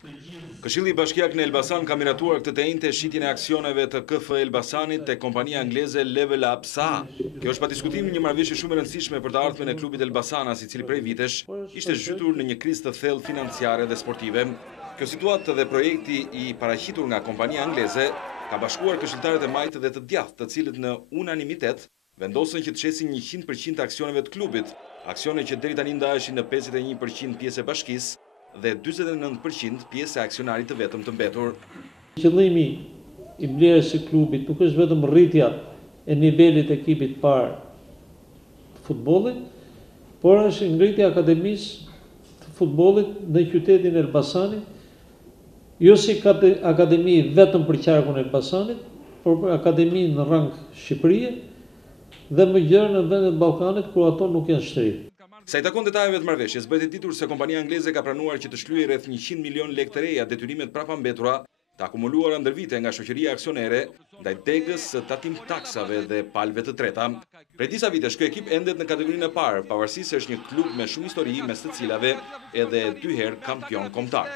Këshilli Bashkiak në Elbasan ka miratuar këtë të njëjtë shitjen e aksioneve të KF Elbasanit te kompania angleze Level Up SA. Kjo është pa diskutim një marrëveshje shumë e rëndësishme për të ardhmen e klubit Elbasanas, i cili prej vitesh ishte zhytur në një krizë të thellë financiare dhe sportive. Kjo situatë dhe projekti i paraqitur nga kompania angleze ka bashkuar këshilltarët e majtë dhe të djathtë, të cilët në unanimitet vendosën që të shesin 100% të aksioneve të klubit, aksione që deri tani ndaheshin në 51% pjesë e bashkisë dhe 49% pjesë e aksionarit të vetëm të mbetur. Qëllimi i blerjes së klubit nuk është vetëm rritja e nivelit të ekipit parë të futbollit, por është ngritja e akademisë të futbollit në qytetin e Elbasanit, jo si akademi vetëm për qarkun e Elbasanit, por për akademi në rang Shqipërie dhe më gjerë në vendet Ballkanit ku ato nuk janë shtrirë. Sa i takon detajeve të marrëveshjes, bëhet e ditur se kompania angleze ka pranuar që të shlyejë rreth 100 milion lekë të reja detyrimet prapambetura të akumuluara ndër vite nga shoqëria aksionere ndaj degës së tatim taksave dhe palëve të treta. Prej disa vitesh ky ekip endet në kategorinë e parë, pavarësisht se është një klub me shumë histori, mes të cilave edhe 2 herë kampion kombëtar.